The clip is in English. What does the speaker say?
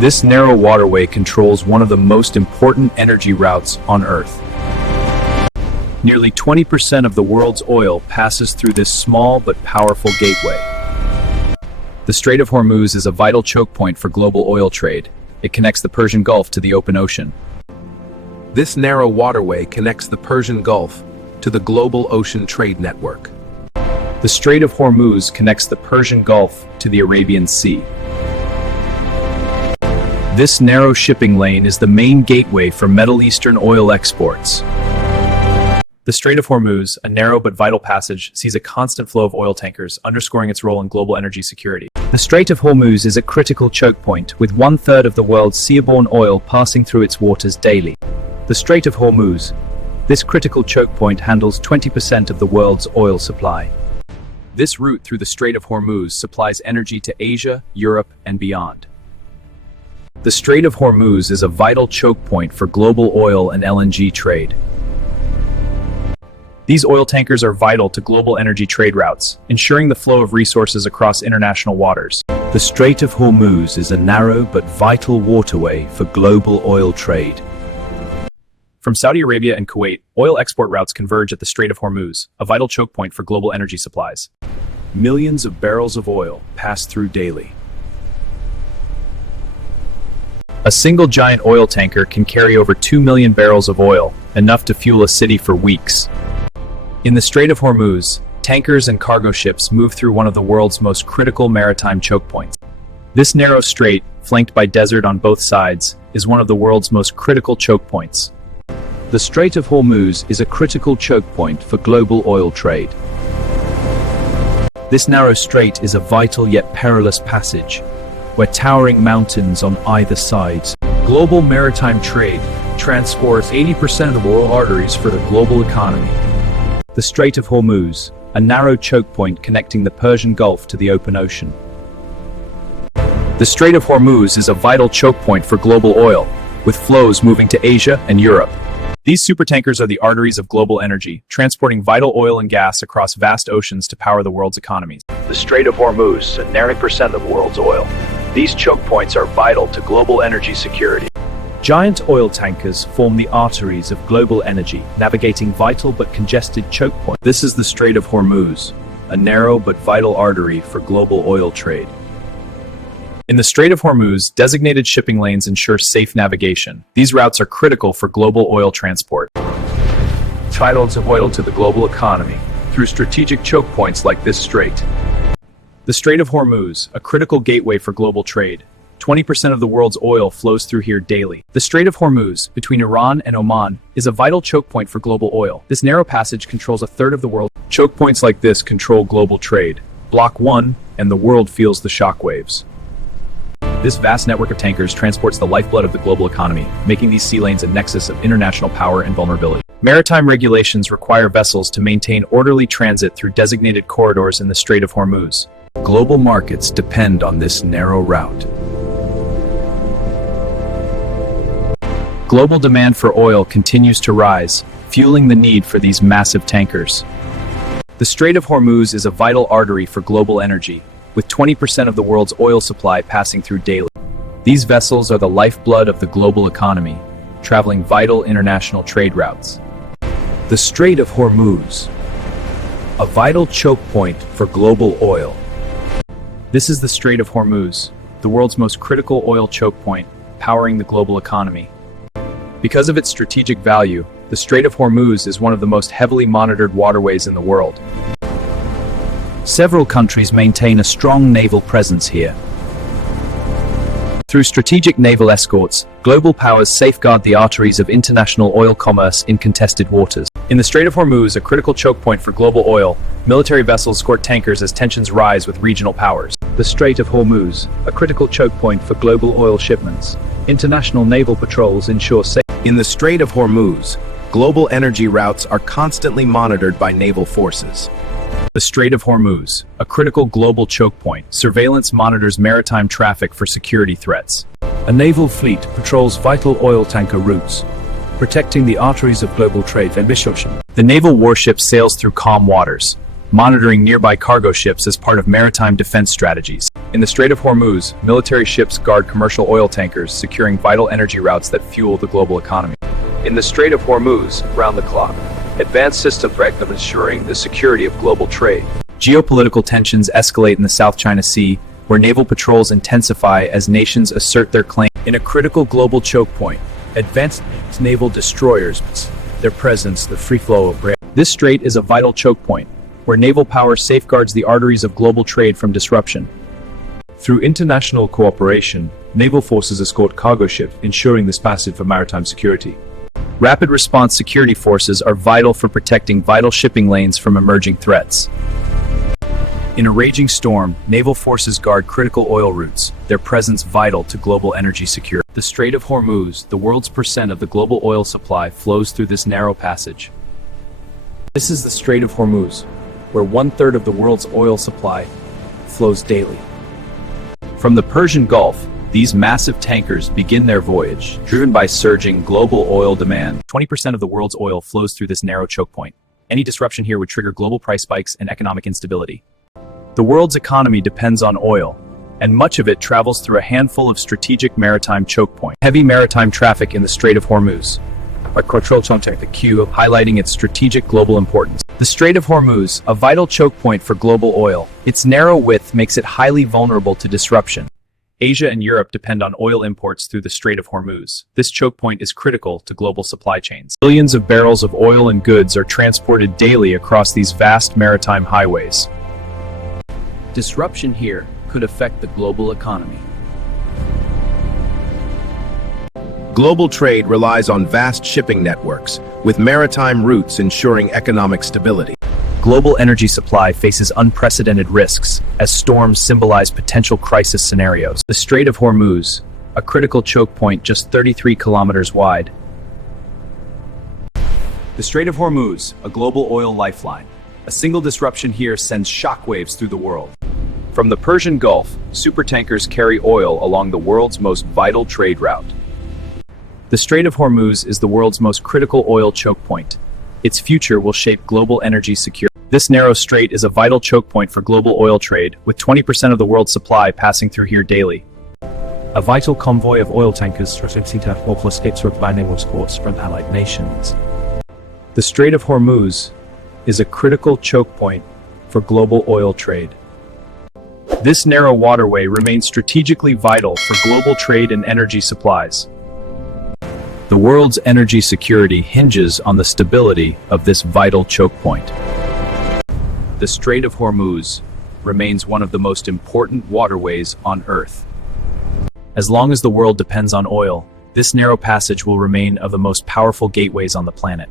This narrow waterway controls one of the most important energy routes on Earth. Nearly 20% of the world's oil passes through this small but powerful gateway. The Strait of Hormuz is a vital choke point for global oil trade. It connects the Persian Gulf to the open ocean. This narrow waterway connects the Persian Gulf to the global ocean trade network. The Strait of Hormuz connects the Persian Gulf to the Arabian Sea. This narrow shipping lane is the main gateway for Middle Eastern oil exports. The Strait of Hormuz, a narrow but vital passage, sees a constant flow of oil tankers, underscoring its role in global energy security. The Strait of Hormuz is a critical choke point, with 1/3 of the world's seaborne oil passing through its waters daily. The Strait of Hormuz. This critical choke point handles 20% of the world's oil supply. This route through the Strait of Hormuz supplies energy to Asia, Europe, and beyond. The Strait of Hormuz is a vital choke point for global oil and LNG trade. These oil tankers are vital to global energy trade routes, ensuring the flow of resources across international waters. The Strait of Hormuz is a narrow but vital waterway for global oil trade. From Saudi Arabia and Kuwait, oil export routes converge at the Strait of Hormuz, a vital choke point for global energy supplies. Millions of barrels of oil pass through daily. A single giant oil tanker can carry over 2 million barrels of oil, enough to fuel a city for weeks. In the Strait of Hormuz, tankers and cargo ships move through one of the world's most critical maritime choke points. This narrow strait, flanked by desert on both sides, is one of the world's most critical choke points. The Strait of Hormuz is a critical choke point for global oil trade. This narrow strait is a vital yet perilous passage, where towering mountains on either side. Global maritime trade transports 80% of the world arteries for the global economy. The Strait of Hormuz, a narrow choke point connecting the Persian Gulf to the open ocean. The Strait of Hormuz is a vital choke point for global oil, with flows moving to Asia and Europe. These supertankers are the arteries of global energy, transporting vital oil and gas across vast oceans to power the world's economies. The Strait of Hormuz, a 90% of the world's oil. These choke points are vital to global energy security. Giant oil tankers form the arteries of global energy, navigating vital but congested choke points. This is the Strait of Hormuz, a narrow but vital artery for global oil trade. In the Strait of Hormuz, designated shipping lanes ensure safe navigation. These routes are critical for global oil transport. Titles of oil to the global economy through strategic choke points like this strait. The Strait of Hormuz, a critical gateway for global trade. 20% of the world's oil flows through here daily. The Strait of Hormuz, between Iran and Oman, is a vital choke point for global oil. This narrow passage controls 1/3 of the world. Choke points like this control global trade. Block one, and the world feels the shockwaves. This vast network of tankers transports the lifeblood of the global economy, making these sea lanes a nexus of international power and vulnerability. Maritime regulations require vessels to maintain orderly transit through designated corridors in the Strait of Hormuz. Global markets depend on this narrow route. Global demand for oil continues to rise, fueling the need for these massive tankers. The Strait of Hormuz is a vital artery for global energy, with 20% of the world's oil supply passing through daily. These vessels are the lifeblood of the global economy, traveling vital international trade routes. The Strait of Hormuz, a vital choke point for global oil. This is the Strait of Hormuz, the world's most critical oil choke point, powering the global economy. Because of its strategic value, the Strait of Hormuz is one of the most heavily monitored waterways in the world. Several countries maintain a strong naval presence here. Through strategic naval escorts, global powers safeguard the arteries of international oil commerce in contested waters. In the Strait of Hormuz, a critical choke point for global oil, military vessels escort tankers as tensions rise with regional powers. The Strait of Hormuz, a critical choke point for global oil shipments. International naval patrols ensure safety. In the Strait of Hormuz, global energy routes are constantly monitored by naval forces. The Strait of Hormuz, a critical global choke point, surveillance monitors maritime traffic for security threats. A naval fleet patrols vital oil tanker routes, protecting the arteries of global trade. The naval warship sails through calm waters, monitoring nearby cargo ships as part of maritime defense strategies. In the Strait of Hormuz, military ships guard commercial oil tankers, securing vital energy routes that fuel the global economy. In the Strait of Hormuz, round the clock, advanced systems of ensuring the security of global trade. Geopolitical tensions escalate in the South China Sea, where naval patrols intensify as nations assert their claim. In a critical global choke point, advanced naval destroyers, their presence, the free flow of grain. This strait is a vital choke point, where naval power safeguards the arteries of global trade from disruption. Through international cooperation, naval forces escort cargo ships, ensuring this passage for maritime security. Rapid response security forces are vital for protecting vital shipping lanes from emerging threats. In a raging storm, naval forces guard critical oil routes, their presence vital to global energy security. The Strait of Hormuz, the world's percent of the global oil supply, flows through this narrow passage. This is the Strait of Hormuz, where 1/3 of the world's oil supply flows daily. From the Persian Gulf, these massive tankers begin their voyage, driven by surging global oil demand. 20% of the world's oil flows through this narrow choke point. Any disruption here would trigger global price spikes and economic instability. The world's economy depends on oil, and much of it travels through a handful of strategic maritime choke points. Heavy maritime traffic in the Strait of Hormuz, the Q, highlighting its strategic global importance. The Strait of Hormuz, a vital choke point for global oil. Its narrow width makes it highly vulnerable to disruption. Asia and Europe depend on oil imports through the Strait of Hormuz. This choke point is critical to global supply chains. Billions of barrels of oil and goods are transported daily across these vast maritime highways. Disruption here could affect the global economy. Global trade relies on vast shipping networks, with maritime routes ensuring economic stability. Global energy supply faces unprecedented risks, as storms symbolize potential crisis scenarios. The Strait of Hormuz, a critical choke point just 33 kilometers wide. The Strait of Hormuz, a global oil lifeline. A single disruption here sends shockwaves through the world. From the Persian Gulf, supertankers carry oil along the world's most vital trade route. The Strait of Hormuz is the world's most critical oil choke point. Its future will shape global energy security. This narrow strait is a vital choke point for global oil trade, with 20% of the world's supply passing through here daily. A vital convoy of oil tankers transiting to hopeless its naval escorts from allied nations. The Strait of Hormuz is a critical choke point for global oil trade. This narrow waterway remains strategically vital for global trade and energy supplies. The world's energy security hinges on the stability of this vital choke point. The Strait of Hormuz remains one of the most important waterways on Earth. As long as the world depends on oil, this narrow passage will remain of the most powerful gateways on the planet.